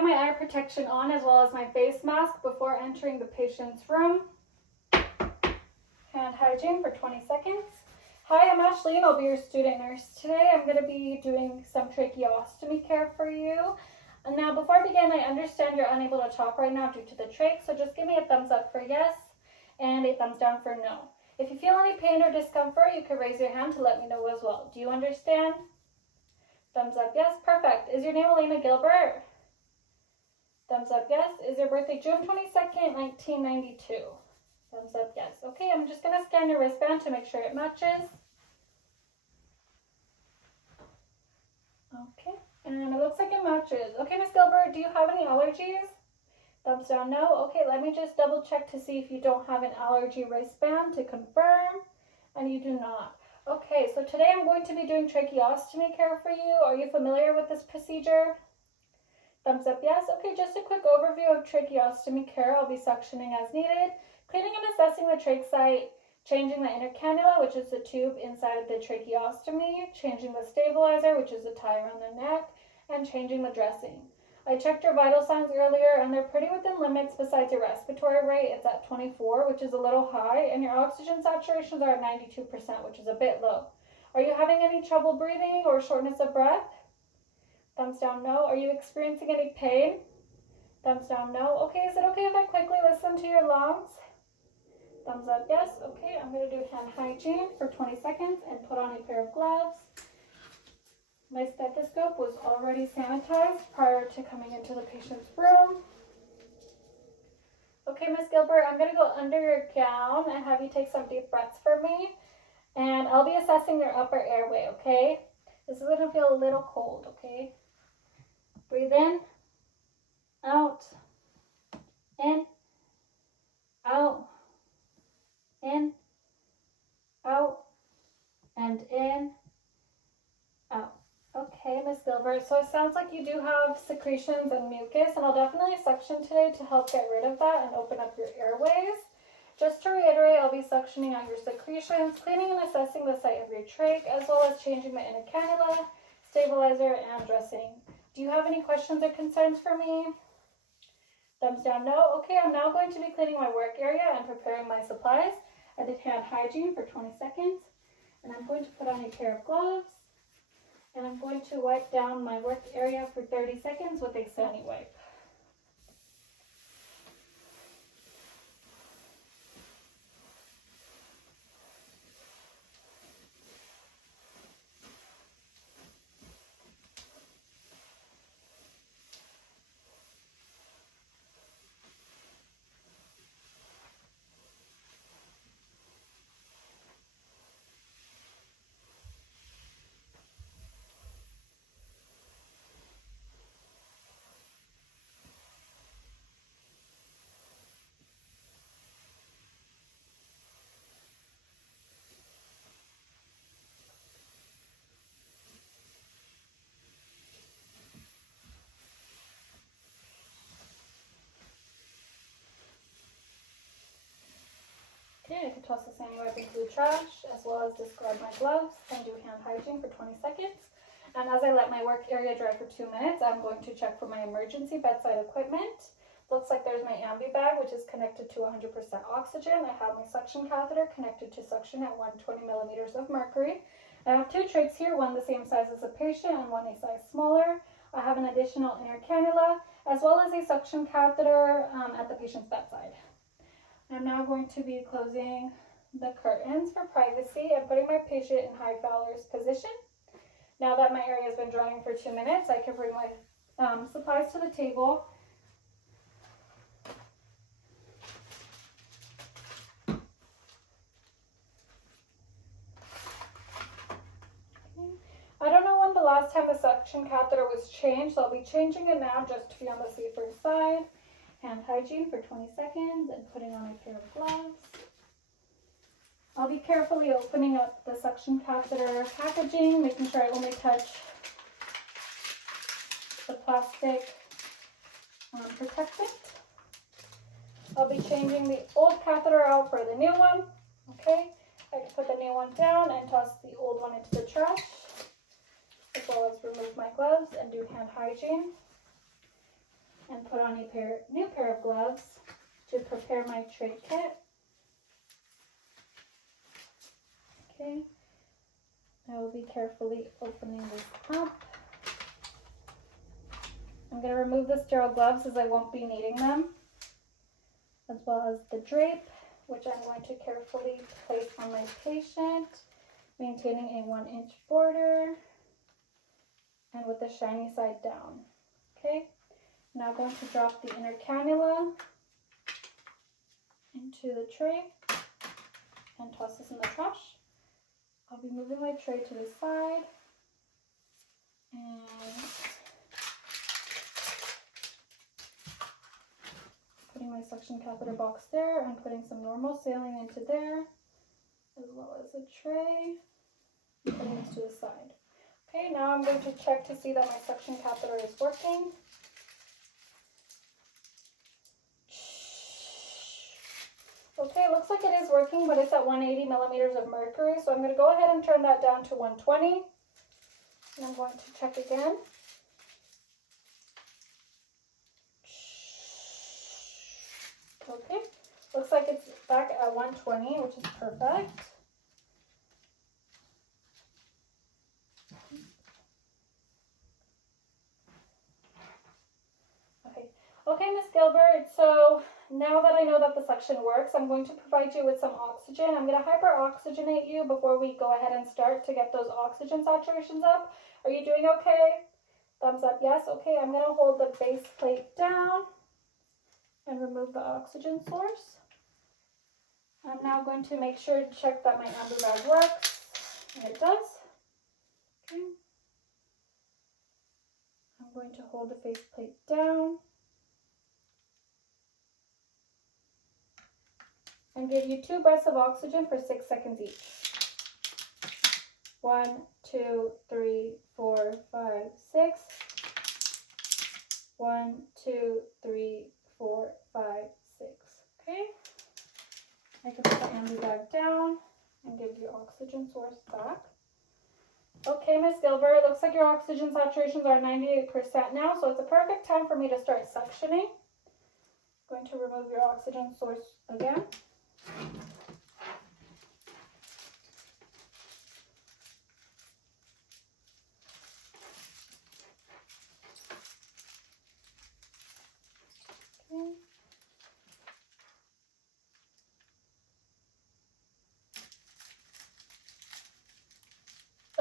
have my eye protection on as well as my face mask before entering the patient's room. Hand hygiene for 20 seconds. Hi, I'm Ashleen. I'll be your student nurse today. I'm going to be doing some tracheostomy care for you. And now, before I begin, I understand you're unable to talk right now due to the trach, so just give me a thumbs up for yes and a thumbs down for no. If you feel any pain or discomfort, you can raise your hand to let me know as well. Do you understand? Thumbs up, yes. Perfect. Is your name Elena Gilbert? Thumbs up, yes. Is your birthday June 22nd, 1992? Thumbs up, yes. Okay, I'm just going to scan your wristband to make sure it matches. Okay, and it looks like it matches. Okay, Miss Gilbert, do you have any allergies? Thumbs down, no. Okay, let me just double check to see if you don't have an allergy wristband to confirm, and you do not. Okay, so today I'm going to be doing tracheostomy care for you. Are you familiar with this procedure? Thumbs up, yes. Okay, just a quick overview of tracheostomy care. I'll be suctioning as needed, cleaning and assessing the trach site, changing the inner cannula, which is the tube inside of the tracheostomy, changing the stabilizer, which is the tie around the neck, and changing the dressing. I checked your vital signs earlier, and they're pretty within limits besides your respiratory rate. It's at 24, which is a little high, and your oxygen saturations are at 92%, which is a bit low. Are you having any trouble breathing or shortness of breath? Thumbs down, no. Are you experiencing any pain? Thumbs down, no. Okay, is it okay if I quickly listen to your lungs? Thumbs up, yes. Okay, I'm going to do hand hygiene for 20 seconds and put on a pair of gloves. My stethoscope was already sanitized prior to coming into the patient's room. Okay, Miss Gilbert, I'm going to go under your gown and have you take some deep breaths for me. And I'll be assessing your upper airway, okay? This is going to feel a little cold, okay? Breathe in, out, in, out, in, out, and in, out. Okay, Miss Gilbert, so it sounds like you do have secretions and mucus, and I'll definitely suction today to help get rid of that and open up your airways. Just to reiterate, I'll be suctioning out your secretions, cleaning and assessing the site of your trach, as well as changing the inner cannula, stabilizer, and dressing. Do you have any questions or concerns for me? Thumbs down, no. Okay, I'm now going to be cleaning my work area and preparing my supplies. I did hand hygiene for 20 seconds, and I'm going to put on a pair of gloves. And I'm going to wipe down my work area for 30 seconds with a Sani wipe. Okay, I can toss the Sani wipe into the trash, as well as discard my gloves and do hand hygiene for 20 seconds. And as I let my work area dry for 2 minutes, I'm going to check for my emergency bedside equipment. Looks like there's my ambi bag, which is connected to 100% oxygen. I have my suction catheter connected to suction at 120 millimeters of mercury. I have 2 trachs here, one the same size as the patient and one a size smaller. I have an additional inner cannula, as well as a suction catheter at the patient's bedside. I'm now going to be closing the curtains for privacy and putting my patient in high Fowler's position. Now that my area has been drying for 2 minutes, I can bring my supplies to the table. I don't know when the last time the suction catheter was changed, so I'll be changing it now just to be on the safer side. Hand hygiene for 20 seconds and putting on a pair of gloves. I'll be carefully opening up the suction catheter packaging, making sure I only touch the plastic protectant. I'll be changing the old catheter out for the new one. Okay, I can put the new one down and toss the old one into the trash, as well as remove my gloves and do hand hygiene. my new pair of gloves to prepare my tray kit. Okay, I will be carefully opening this up. I'm going to remove the sterile gloves as I won't be needing them, as well as the drape, which I'm going to carefully place on my patient, maintaining a 1-inch border and with the shiny side down. Okay, now I'm going to drop the inner cannula into the tray and toss this in the trash. I'll be moving my tray to the side and putting my suction catheter box there and putting some normal saline into there, as well as a tray, and putting this to the side. Okay, now I'm going to check to see that my suction catheter is working. Okay, it looks like it is working, but it's at 180 millimeters of mercury, so I'm going to go ahead and turn that down to 120. And I'm going to check again. Okay, looks like it's back at 120, which is perfect. Okay, Miss Gilbert, so now that I know that the suction works, I'm going to provide you with some oxygen. I'm going to hyperoxygenate you before we go ahead and start to get those oxygen saturations up. Are you doing okay? Thumbs up, yes. Okay, I'm going to hold the base plate down and remove the oxygen source. I'm now going to make sure to check that my ambu bag works, and it does. Okay. I'm going to hold the face plate down and give you 2 breaths of oxygen for 6 seconds each. 1, 2, 3, 4, 5, 6. 1, 2, 3, 4, 5, 6. Okay. I can put the ambu bag down and give your oxygen source back. Okay, Miss Gilbert, it looks like your oxygen saturations are 98% now, so it's a perfect time for me to start suctioning. I'm going to remove your oxygen source again.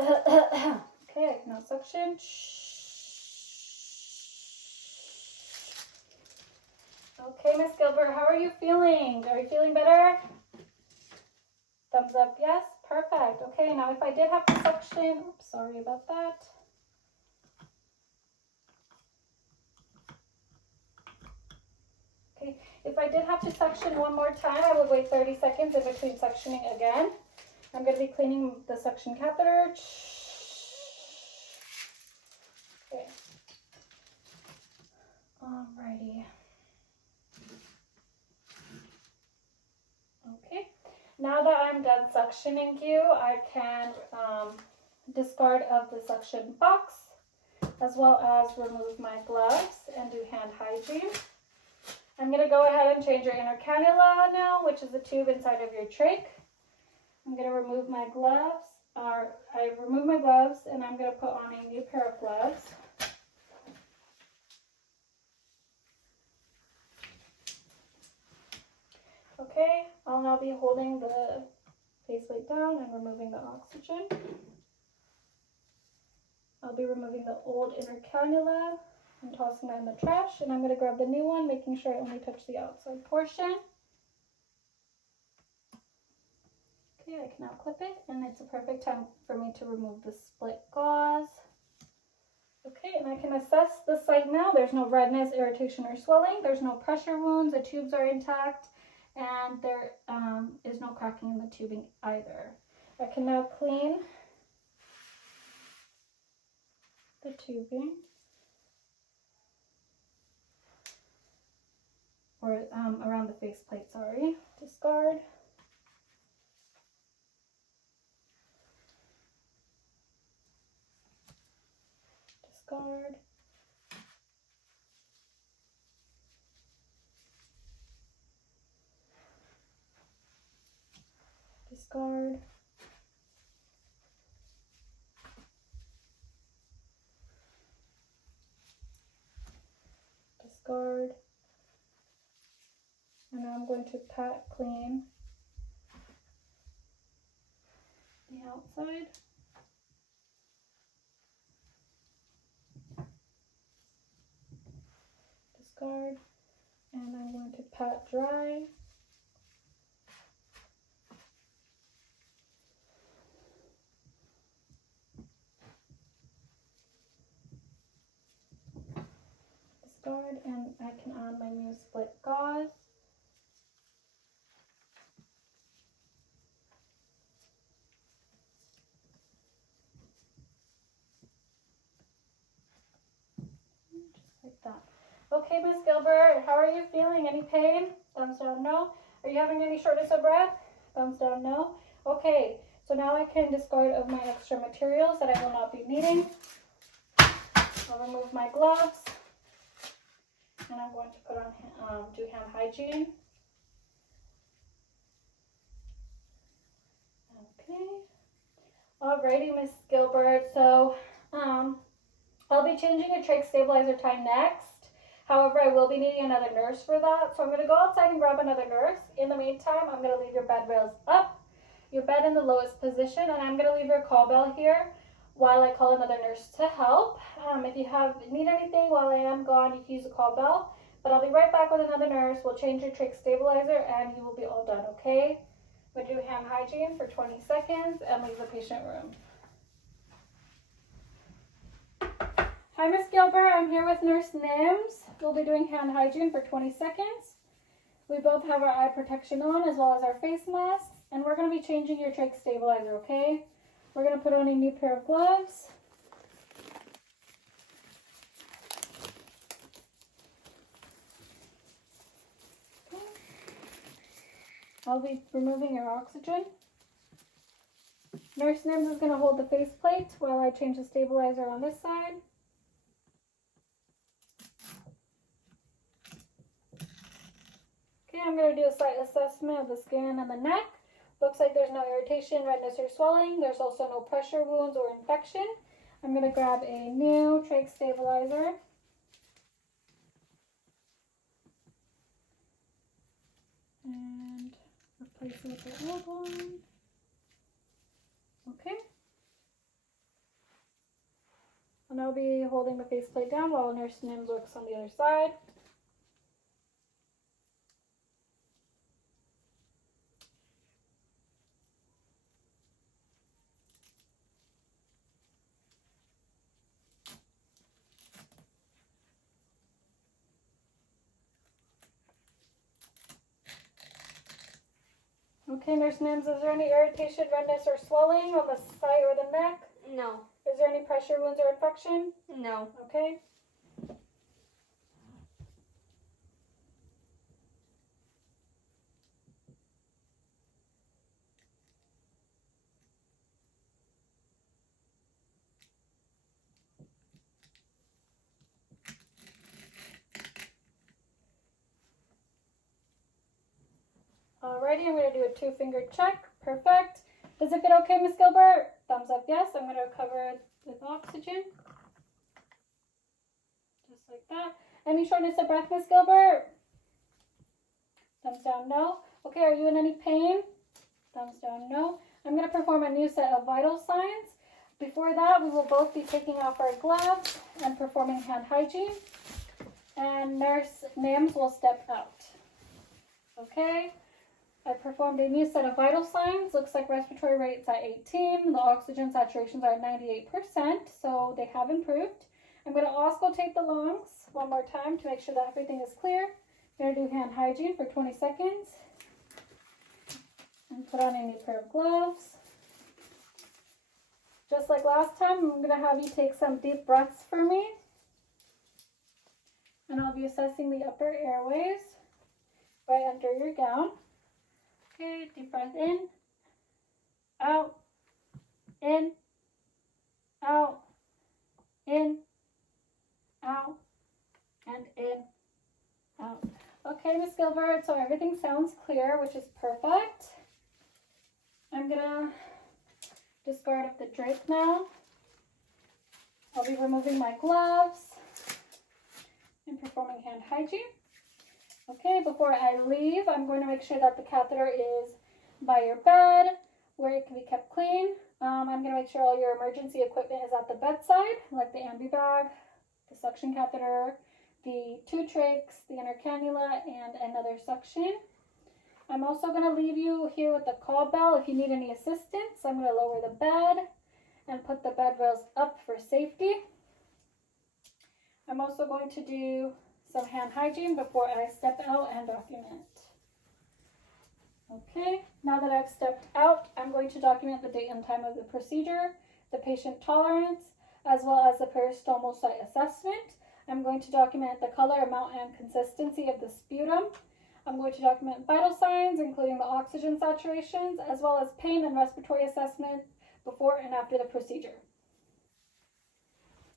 Okay, I can now suction. Okay, Miss Gilbert, how are you feeling? Are you feeling better? Thumbs up, yes. Perfect. Okay, now if I did have to suction, oops, sorry about that. Okay, if I did have to suction one more time, I would wait 30 seconds in between suctioning again. I'm going to be cleaning the suction catheter. Okay. Alrighty. Okay. Now that I'm done suctioning you, I can discard of the suction box, as well as remove my gloves and do hand hygiene. I'm going to go ahead and change your inner cannula now, which is the tube inside of your trach. I'm going to remove my gloves, I remove my gloves, and I'm going to put on a new pair of gloves. Okay, I'll now be holding the faceplate down and removing the oxygen. I'll be removing the old inner cannula and tossing that in the trash, and I'm going to grab the new one, making sure I only touch the outside portion. Okay, I can now clip it, and it's a perfect time for me to remove the split gauze. Okay, and I can assess the site now. There's no redness, irritation, or swelling. There's no pressure wounds. The tubes are intact, and there is no cracking in the tubing either. I can now clean the tubing, or around the faceplate, sorry. Discard. Discard. Discard. Discard. And now I'm going to pat clean the outside. Discard. And I'm going to pat dry. Discard, and I can add my new split gauze. Just like that. Okay, Miss Gilbert, how are you feeling? Any pain? Thumbs down, no. Are you having any shortness of breath? Thumbs down, no. Okay, so now I can discard of my extra materials that I will not be needing. I'll remove my gloves. And I'm going to put on, do hand hygiene. Okay. Alrighty, Miss Gilbert. So, I'll be changing your trach stabilizer time next. However, I will be needing another nurse for that. So I'm going to go outside and grab another nurse. In the meantime, I'm going to leave your bed rails up, your bed in the lowest position, and I'm going to leave your call bell here while I call another nurse to help. If you need anything while I am gone, you can use the call bell. But I'll be right back with another nurse. We'll change your trach stabilizer and you will be all done, okay? We'll do hand hygiene for 20 seconds and leave the patient room. Hi, Miss Gilbert. I'm here with Nurse Nims. We'll be doing hand hygiene for 20 seconds. We both have our eye protection on as well as our face masks. And we're going to be changing your trach stabilizer, okay? We're going to put on a new pair of gloves. Okay. I'll be removing your oxygen. Nurse Nims is going to hold the face plate while I change the stabilizer on this side. Okay, I'm going to do a slight assessment of the skin and the neck. Looks like there's no irritation, redness, or swelling. There's also no pressure wounds or infection. I'm going to grab a new trach stabilizer. And replace it with the old one. Okay. And I'll be holding the faceplate down while Nurse Nims works on the other side. Okay, Nurse Nims, is there any irritation, redness, or swelling on the side or the neck? No. Is there any pressure wounds or infection? No. Okay. Alrighty, I'm going to do a 2-finger check. Perfect. Does it fit okay, Miss Gilbert? Thumbs up, yes. I'm going to cover it with oxygen. Just like that. Any shortness of breath, Miss Gilbert? Thumbs down, no. Okay, are you in any pain? Thumbs down, no. I'm going to perform a new set of vital signs. Before that, we will both be taking off our gloves and performing hand hygiene. And Nurse Nims will step out. Okay. I performed a new set of vital signs. Looks like respiratory rate's at 18. The oxygen saturations are at 98%, so they have improved. I'm going to auscultate the lungs one more time to make sure that everything is clear. I'm going to do hand hygiene for 20 seconds. And put on a new pair of gloves. Just like last time, I'm going to have you take some deep breaths for me. And I'll be assessing the upper airways right under your gown. Okay, deep breath in, out, in, out, in, out, and in, out. Okay, Miss Gilbert, so everything sounds clear, which is perfect. I'm gonna discard of the Drake now. I'll be removing my gloves and performing hand hygiene. Okay, before I leave, I'm going to make sure that the catheter is by your bed where it can be kept clean. I'm going to make sure all your emergency equipment is at the bedside, like the ambu bag, the suction catheter, the 2 trachs, the inner cannula, and another suction. I'm also going to leave you here with the call bell if you need any assistance. I'm going to lower the bed and put the bed rails up for safety. I'm also going to do some hand hygiene before I step out and document. Okay, now that I've stepped out, I'm going to document the date and time of the procedure, the patient tolerance, as well as the peristomal site assessment. I'm going to document the color, amount, and consistency of the sputum. I'm going to document vital signs, including the oxygen saturations, as well as pain and respiratory assessment before and after the procedure.